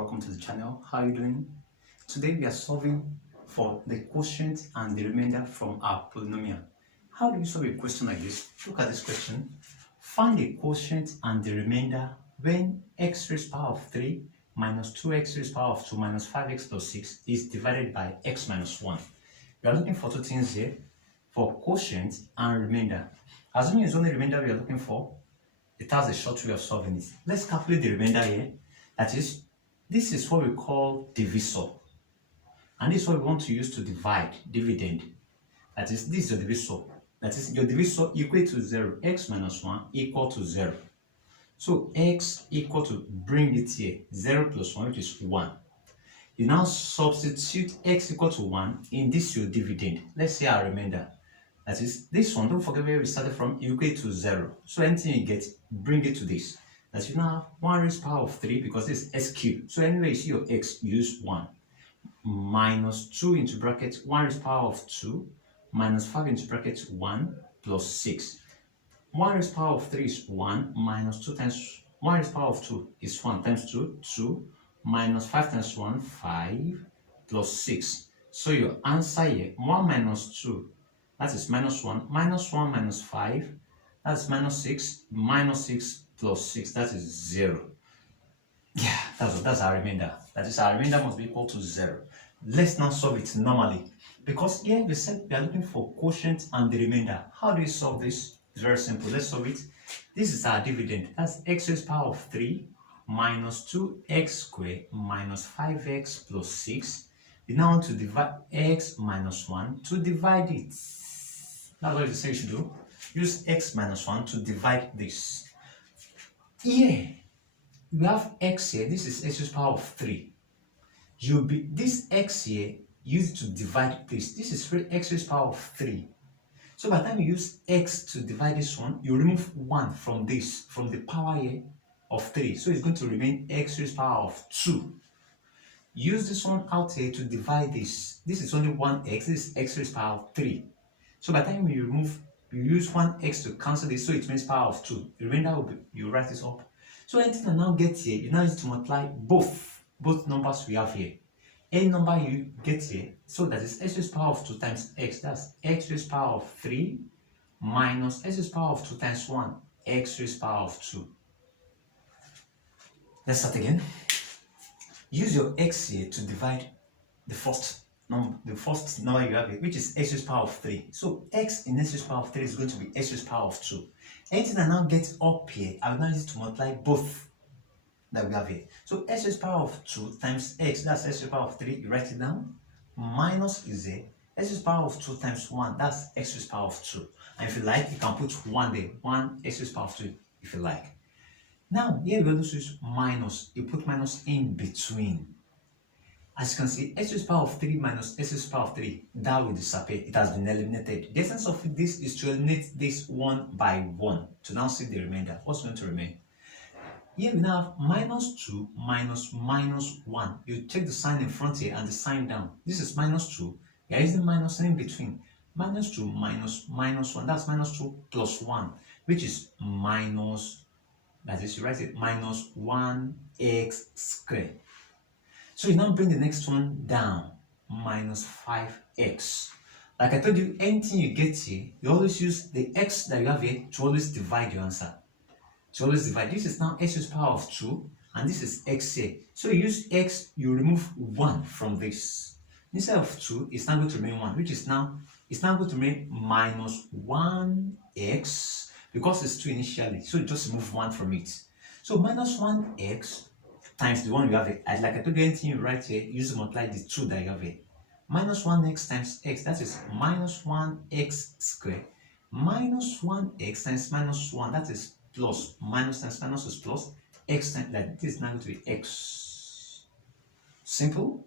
welcome to the channel. How are you doing? Today we are solving for the quotient and the remainder from our polynomial. How do you solve a question like this? Look at this question. Find the quotient and the remainder when x raised to the power of 3 minus 2x raised to the power of 2 minus 5x plus 6 is divided by x minus 1. We are looking for two things here, for quotient and remainder. Assuming it's only remainder we are looking for, it has a short way of solving it. Let's calculate the remainder here. That is, this is what we call divisor. And this is what we want to use to divide, dividend. That is, this is your divisor. That is, your divisor equal to 0. X minus 1 equal to 0. So, x equal to, bring it here, 0 plus 1, which is 1. You now substitute x equal to 1 in this your dividend. Let's say our remainder. That is, this one, don't forget where we started from, equal to 0. So anything you get, bring it to this. That you now have 1 raised to the power of 3 because this is s cubed. So anyway you see your x, use 1. Minus 2 into bracket 1 raised to the power of 2 minus 5 into bracket 1 plus 6. 1 raised to the power of 3 is 1 minus 2 times 1 raised to the power of 2 is 1 times 2, 2 minus 5 times 1, 5 plus 6. So your answer here, 1 minus 2, that is minus 1 minus 1 minus 5, that's minus 6 plus 6, that is 0. Yeah, that's our remainder. That is, our remainder must be equal to 0. Let's now solve it normally. Because here we said we are looking for quotient and the remainder. How do you solve this? It's very simple. Let's solve it. This is our dividend. That's x raised to the power of 3 minus 2x squared minus 5x plus 6. We now want to divide x minus 1 to divide it. That's what you say you should do. Use x minus 1 to divide this. Here, we have x here. This is x raised to the power of 3. This x here, use it to divide this. This is x raised to the power of 3. So by the time you use x to divide this one, you remove 1 from this, from the power here of 3. So it's going to remain x raised to the power of 2. Use this one out here to divide this. This is only 1x. This is x raised to the power of 3. So by the time you use 1x to cancel this, so it means power of 2. The remainder will be, you write this up. So anything that now gets here, you now use to multiply both numbers we have here. Any number you get here, so that is x raised to the power of 2 times x. That's x raised to the power of 3 minus x raised to the power of 2 times 1, x raised to the power of 2. Let's start again. Use your x here to divide the first number you have here, which is x raised to the power of 3. So x in x raised to the power of 3 is going to be x raised to the power of 2. Anything that now gets up here, I will now use to multiply both that we have here. So x raised to the power of 2 times x, that's x raised to the power of 3, you write it down. Minus is there, x raised to the power of 2 times 1, that's x raised to the power of 2. And if you like, you can put 1 there, 1 x raised to the power of 2, if you like. Now, here we're going to use minus, you put minus in between. As you can see, x raised to the power of 3 minus x raised to the power of 3, that will disappear. It has been eliminated. The essence of this is to eliminate this one by one to now see the remainder. What's going to remain? Here we now have minus 2 minus minus 1. You take the sign in front here and the sign down. This is minus 2. We are using minus in between. Minus 2 minus minus 1. That's minus 2 plus 1, which is minus, that is, you write it, minus 1x squared. So you now bring the next one down, minus 5x. Like I told you, anything you get here, you always use the x that you have here to always divide your answer. To always divide. This is now x raised to the power of 2, and this is x here. So you use x, you remove 1 from this. Instead of 2, it's now going to remain 1, which is now, it's now going to remain minus 1x, because it's 2 initially. So you just remove 1 from it. So minus 1x times the one you have here. Like I told you, anything you write here, you use to multiply the 2 that you have here. Minus 1x times x, that is minus 1x squared. Minus 1x times minus 1, that is plus. Minus times minus is plus. X times, like this is now going to be x. Simple.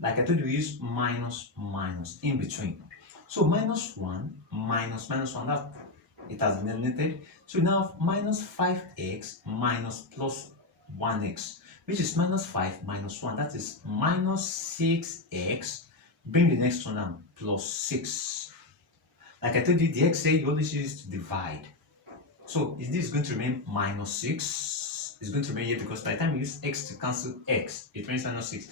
Like I told you, we use minus in between. So minus 1 minus minus 1, that it has been eliminated. So we now have minus 5x minus plus 1x, which is minus 5 minus 1, that is minus 6x. Bring the next one down, plus 6. Like I told you, the x here you always use to divide. So this is going to remain minus 6 is going to remain here because by the time you use x to cancel x, it remains minus 6.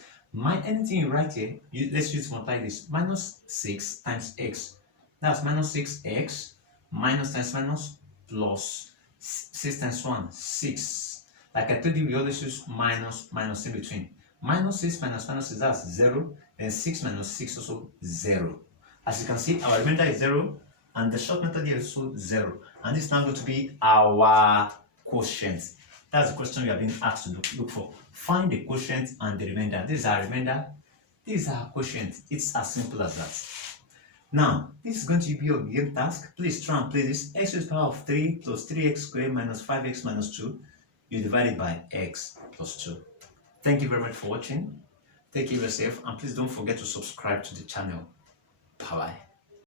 Anything you write here, let's use multiply this. Minus 6 times x. That's minus 6x minus times minus plus 6 times 1, 6. Like I told you, we always use minus in between. Minus 6 minus minus is that's 0. Then 6 minus 6 also 0. As you can see, our remainder is 0. And the short method here is also 0. And this is now going to be our quotient. That's the question we have been asked to look for. Find the quotient and the remainder. This is our remainder. This is our quotient. It's as simple as that. Now, this is going to be your game task. Please try and play this. X to the power of 3 plus 3x squared minus 5x minus 2. You divide it by x plus 2. Thank you very much for watching. Take care of yourself. And please don't forget to subscribe to the channel. Bye-bye.